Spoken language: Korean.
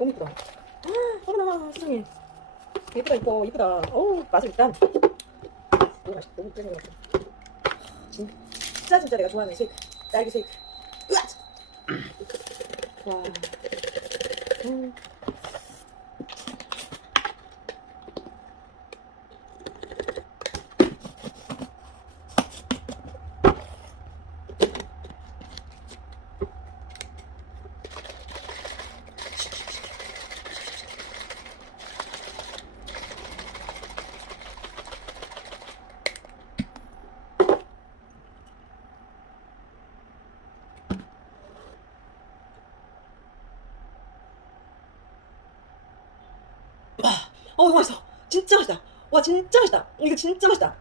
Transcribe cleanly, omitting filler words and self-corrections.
너무 이쁘다. 어머나 세상에. 예쁘다 이뻐 이쁘다. 어우 맛을 일단 너무 맛있다. 너무 끓는 것 같아. 진짜 내가 좋아하는 쉐이크. 딸기 쉐이크. 으악! 와. 와, 맛있어. 진짜 맛있다. 와, 진짜 맛있다. 이거 진짜 맛있다.